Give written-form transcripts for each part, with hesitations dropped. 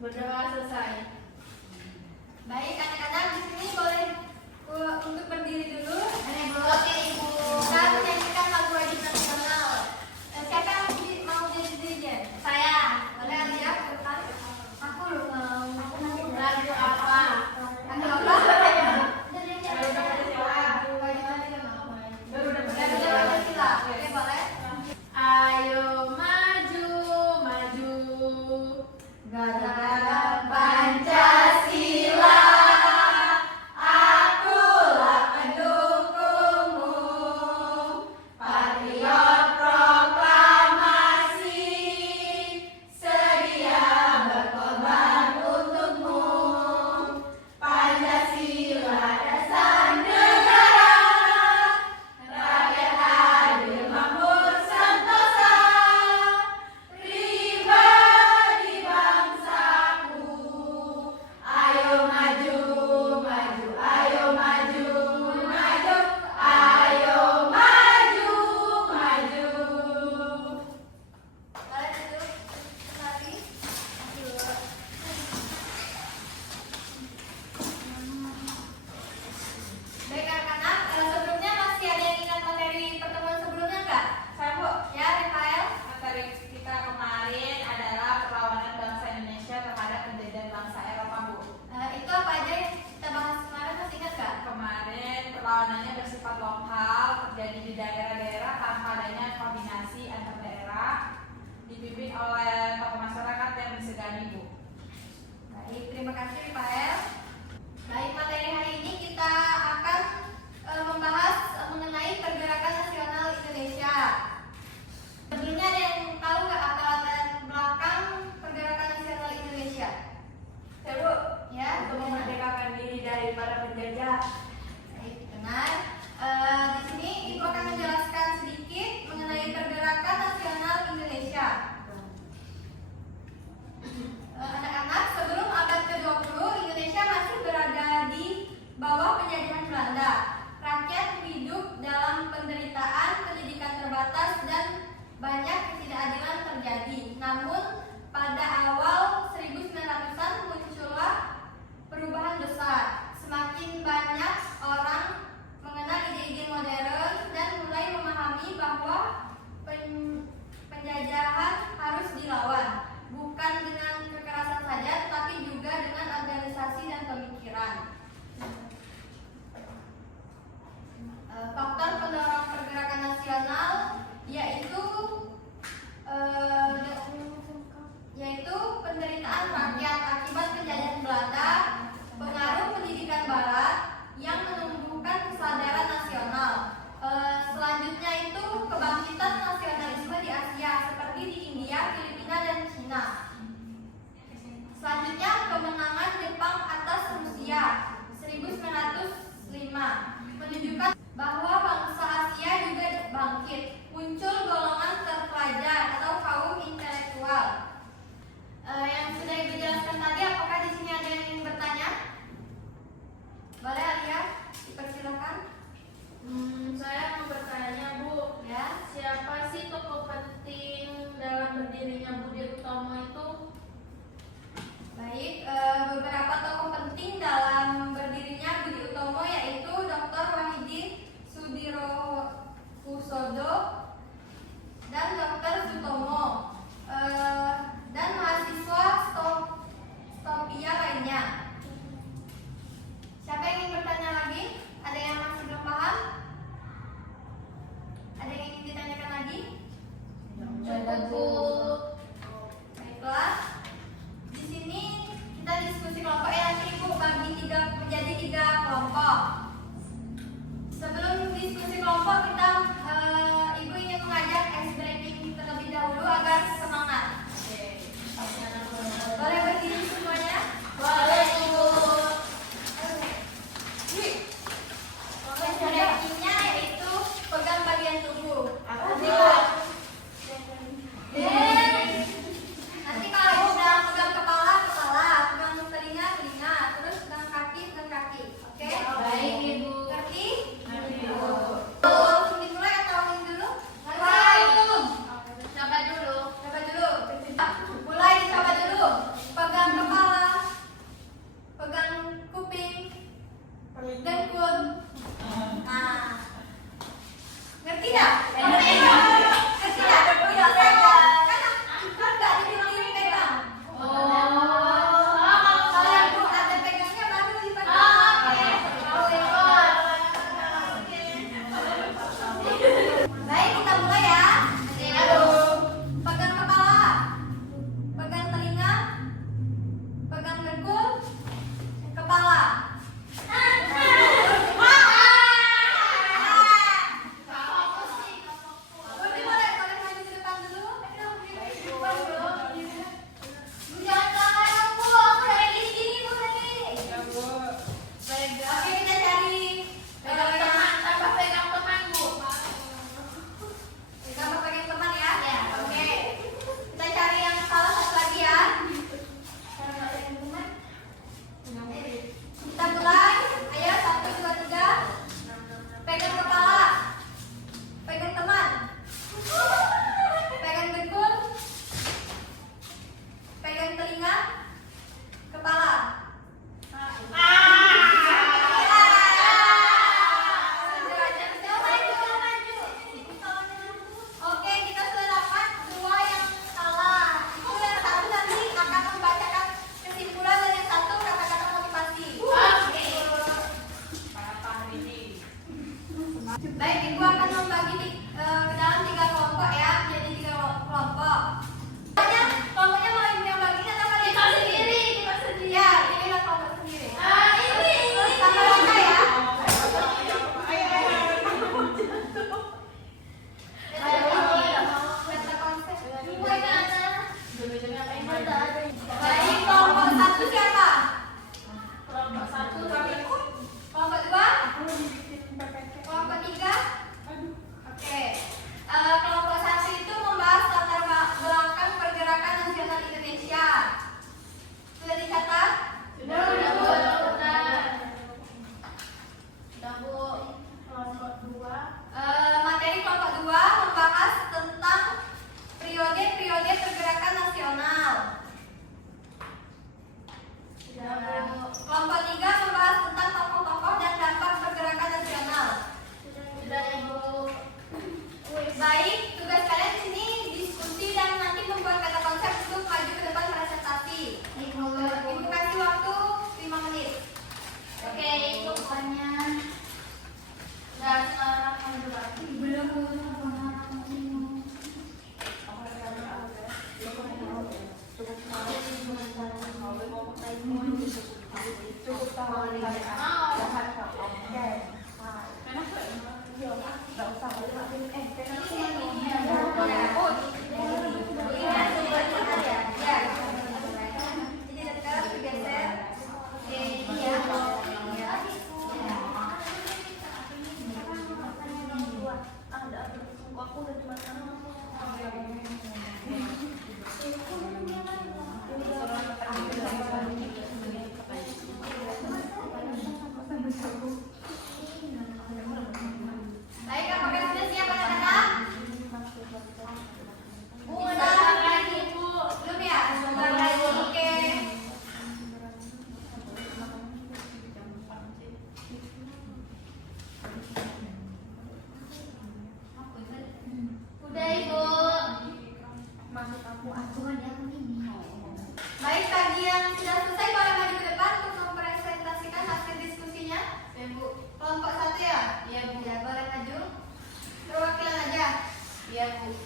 Berdoa selesai. Baik, anak-anak di sini boleh untuk berdiri dulu. Oke, Ibu. Kita menyanyikan lagu wajib nasional. Siapa yang mau jadi dirijen? Saya. Boleh Alia ke depan? Aku mau. Lagu apa? Lagu apa? Oke, boleh. Ayo maju, maju, gara-gara Pancasila, akulah pendukungmu, patriot proklamasi, sedia berkorban untukmu. Pancasila dasar negara, rakyat hadir makmur sentosa, pribadi bangsaku. Ayo maju, maju, ayo maju, maju, ayo maju, maju. Boleh duduk kembali. Baik anak-anak, sebelumnya masih ada yang ingat materi pertemuan sebelumnya nggak? Saya Bu, Ya, Rafael. materi kita kemarin adalah perlawanan bangsa Indonesia terhadap penjajahan bangsa Eropa Bu. Itu apa aja yang kita bahas kemarin, masih ingat nggak? Kemarin perlawanannya bersifat lokal, terjadi di daerah-daerah tanpa adanya koordinasi antar daerah, dipimpin oleh tokoh masyarakat yang disegani Bu. Baik, terima kasih Rafael. Baik, materi hari ini kita akan membahas mengenai pergerakan nasional Indonesia. Sebelumnya ada yang tahu nggak apa latar belakang pergerakan nasional Indonesia? Ya Bu, Ya, untuk memerdekakan diri dari para penjajah. baik, benar. Di sini Ibu akan menjelaskan sedikit mengenai pergerakan nasional Indonesia. Anak-anak, sebelum abad ke-20, telinga, kepala. Oke, kita sudah dapat 2 yang salah. Itu yang satu nanti akan membacakan kesimpulan dan yang satu kata-kata motivasi. Baik, Ibu akan membagi ke dalam 3 kelompok ya, menjadi 3 kelompok. Kelompoknya mau Ibu yang bagiin atau kalian sendiri? Ya, pilihlah kelompok sendiri. Sama Loka ya. Kata konsep. Baik, kelompok 1 siapa? Kelompok 2? Kelompok 3? Oke. Kelompok 1 itu membahas latar belakang pergerakan nasional Indonesia. Sudah dicatat? Materi kelompok 2 membahas tentang periode-periode pergerakan nasional. Kelompok 3 membahas tentang tokoh-tokoh dan dampak pergerakan nasional. Baik, tugas kalian di sini diskusi dan nanti membuat kata konsep untuk maju ke depan presentasi. Ibu kasih waktu 5 menit. Oke, itu pokoknya. Dan baik, apakah sudah siap anak-anak? Belum ya? Sebentar lagi, oke. Udah Ibu. Baik, bagi yang sudah selesai boleh maju ke depan untuk mempresentasikan hasil diskusinya. Kelompok 1 ya? Iya, Bu. Ya, boleh maju. Perwakilan aja. Iya, Bu.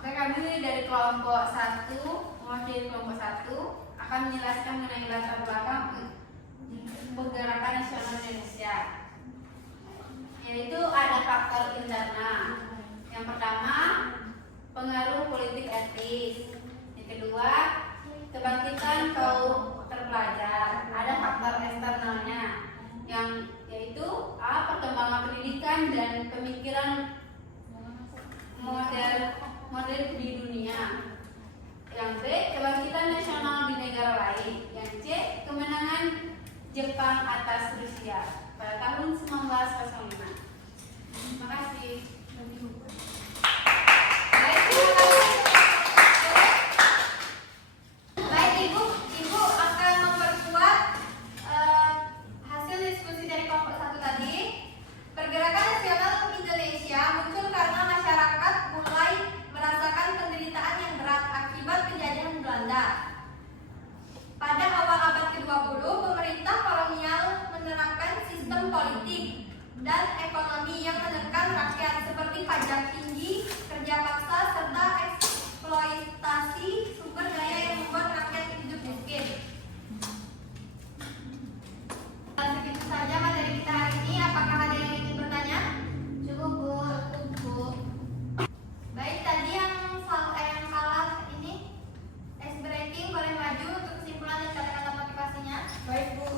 Oke, kami dari kelompok 1, mewakili kelompok 1 akan menjelaskan mengenai latar belakang pergerakan nasional Indonesia. Yaitu ada faktor internal. Yang pertama, pengaruh politik etnis. Yang kedua, kebangkitan kaum terpelajar. Ada faktor eksternalnya, yang yaitu A, perkembangan pendidikan dan pemikiran modern di dunia. Yang B, kebangkitan nasional di negara lain. Yang C, kemenangan Jepang atas Rusia pada tahun 1905. Terima kasih. Baik, terima kasih. Baik, Ibu akan memperkuat hasil diskusi dari kelompok 1 tadi. Pergerakan nasional Indonesia muncul karena masyarakat mulai merasakan penderitaan yang berat akibat penjajahan Belanda. Pada awal abad ke-20, pemerintah kolonial menerapkan sistem politik dan ekonomi yang menekan rakyat seperti pajak tinggi, kerja paksa, serta eksploitasi sumber daya yang membuat rakyat hidup miskin. Segitu saja materi kita hari ini. Apakah ada yang ingin bertanya? Cukup Bu. Baik, tadi yang kalah ini ice breaking boleh maju untuk kesimpulan dan kata-kata motivasinya. Baik, Bu.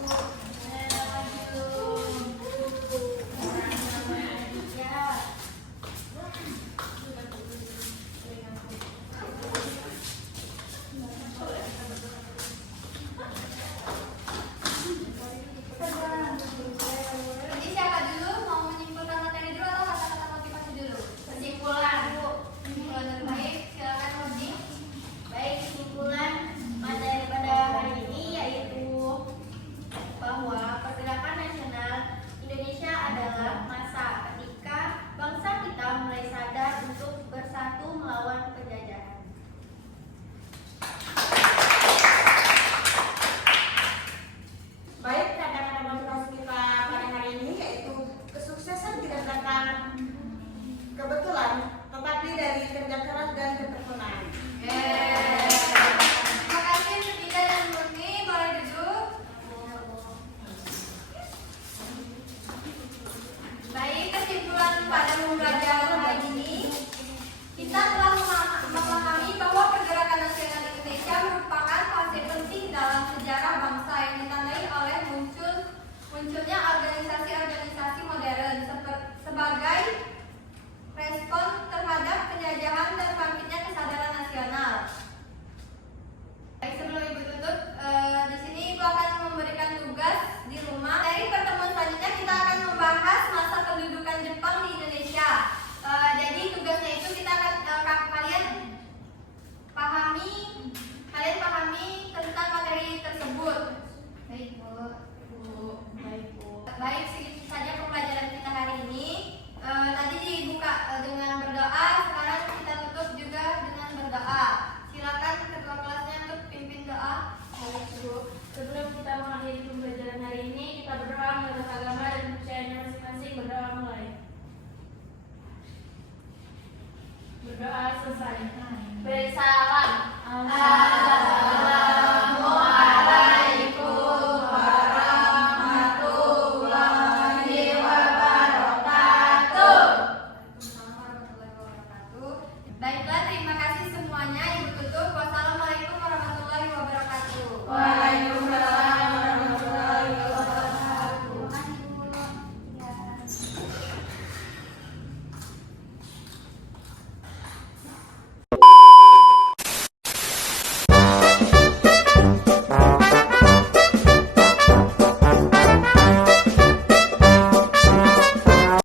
Ya. baik,